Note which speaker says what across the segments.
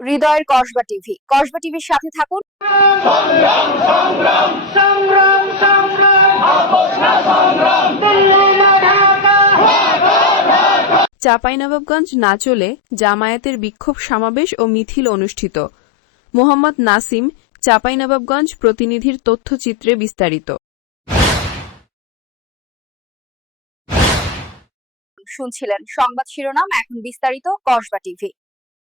Speaker 1: হৃদয়ের কসবা টিভি। কসবা টিভির সাথে থাকুন।
Speaker 2: সংগ্রাম সংগ্রাম না
Speaker 3: নাচলে জামায়াতের বিক্ষোভ সমাবেশ ও মিছিল অনুষ্ঠিত। মোহাম্মদ নাসিম চাঁপাইনবাবগঞ্জ প্রতিনিধির তথ্যচিত্রে বিস্তারিত।
Speaker 1: শুনছিলেন সংবাদ শিরোনাম এখন বিস্তারিত কসবা টিভি।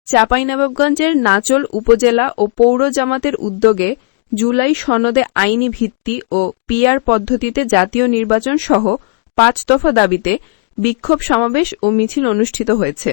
Speaker 3: চাঁপাইনবাবগঞ্জের নাচল উপজেলা ও পৌর জামাতের উদ্যোগে জুলাই সনদে আইনি ভিত্তি ও পিআর পদ্ধতিতে জাতীয় নির্বাচন সহ পাঁচ দফা দাবিতে বিক্ষোভ সমাবেশ ও মিছিল অনুষ্ঠিত হয়েছে।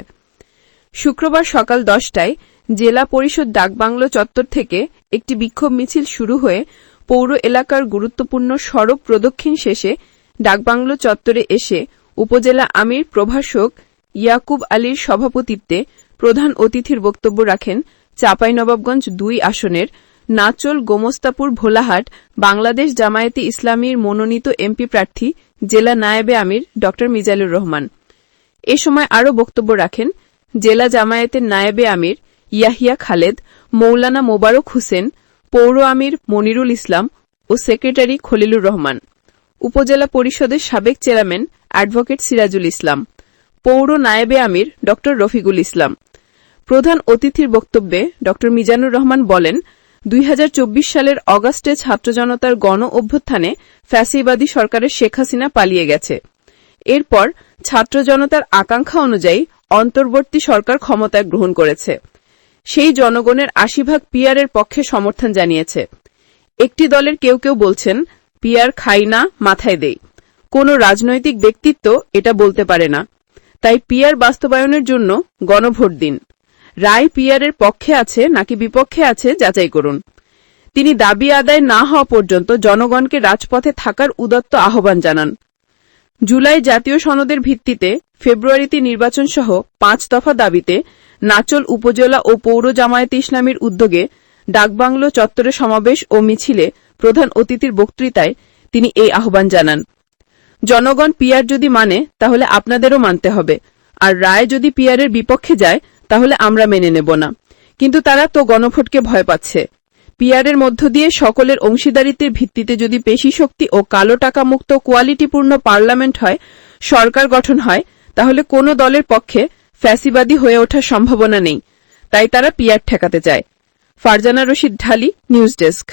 Speaker 3: শুক্রবার সকাল দশটায় জেলা পরিষদ ডাকবাংলো চত্বর থেকে একটি বিক্ষোভ মিছিল শুরু হয়ে পৌর এলাকার গুরুত্বপূর্ণ সড়ক প্রদক্ষিণ শেষে ডাকবাংলো চত্বরে এসে উপজেলা আমির প্রভাষক ইয়াকুব আলীর সভাপতিত্বে প্রধান অতিথির বক্তব্য রাখেন চাঁপাইনবাবগঞ্জ দুই আসনের নাচল গোমস্তাপুর ভোলাহাট বাংলাদেশ জামায়াতে ইসলামীর মনোনীত এমপি প্রার্থী জেলা নায়েবে আমির ড. মিজানুর রহমান। এ সময় আরও বক্তব্য রাখেন জেলা জামায়াতের নায়েবে আমির ইয়াহিয়া খালেদ, মৌলানা মোবারক হোসেন, পৌর আমির মনিরুল ইসলাম ও সেক্রেটারি খলিলুর রহমান। উপজেলা পরিষদের সাবেক চেয়ারম্যান অ্যাডভোকেট সিরাজুল ইসলাম, পৌর নায়েবে আমির ড. রফিকুল ইসলাম। প্রধান অতিথির বক্তব্যে ড. মিজানুর রহমান বলেন, দুই হাজার চব্বিশ সালের অগাস্টে ছাত্র জনতার গণ অভ্যুত্থানে ফ্যাসিবাদী সরকারের শেখ হাসিনা পালিয়ে গেছে। এরপর ছাত্র জনতার আকাঙ্ক্ষা অনুযায়ী অন্তর্বর্তী সরকার ক্ষমতায় গ্রহণ করেছে। সেই জনগণের আশি ভাগ পিয়ারের পক্ষে সমর্থন জানিয়েছে। একটি দলের কেউ কেউ বলছেন, পিয়ার খাই না, মাথায় দেই। কোনো রাজনৈতিক ব্যক্তিত্ব এটা বলতে পারে না। তাই পিয়ার বাস্তবায়নের জন্য গণভোট দিন। রায় পিয়ারের পক্ষে আছে নাকি বিপক্ষে আছে যাচাই করুন। তিনি দাবি আদায় না হওয়া পর্যন্ত জনগণকে রাজপথে থাকার উদত্ত আহ্বান জানান। জুলাই জাতীয় সনদের ভিত্তিতে ফেব্রুয়ারিতে নির্বাচন সহ পাঁচ দফা দাবিতে নাচল উপজেলা ও পৌর জামায়াতে ইসলামীর উদ্যোগে ডাকবাংলো চত্বরে সমাবেশ ও মিছিলে প্রধান অতিথির বক্তৃতায় তিনি এই আহ্বান জানান। জনগণ পিয়ার যদি মানে তাহলে আপনাদেরও মানতে হবে। আর রায় যদি পিয়ারের বিপক্ষে যায় তাহলে আমরা মেনে নেব না। কিন্তু তারা তো গণভোটকে ভয় পাচ্ছে। পিয়ারের মধ্য দিয়ে সকলের অংশীদারিত্বের ভিত্তিতে যদি পেশি শক্তি ও কালো টাকা মুক্ত কোয়ালিটিপূর্ণ পার্লামেন্ট হয়, সরকার গঠন হয়, তাহলে কোনো দলের পক্ষে ফ্যাসিবাদী হয়ে ওঠার সম্ভাবনা নেই। তাই তারা পিয়ার ঠেকাতে চায়। Farzana Rashid, Dhali, news desk.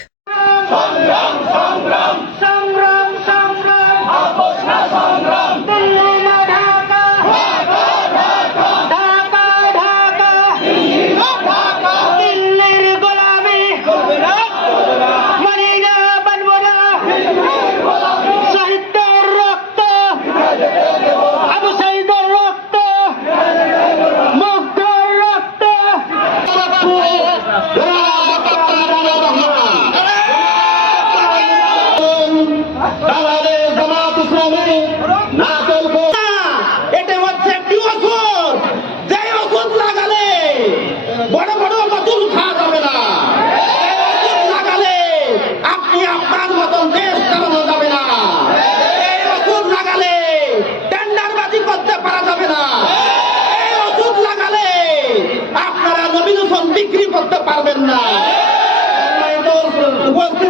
Speaker 4: হচ্ছে একটি ওষুধ লাগালে বড় বড় বোতল খাওয়া যাবে না। লাগালে আপনি আপনার মতন দেশ চালানো যাবে না। এই ওষুধ লাগালে টেন্ডারবাজি করতে পারা যাবে না। এই ওষুধ লাগালে আপনারা নবীন বিক্রি করতে পারবেন না। উপস্থিতি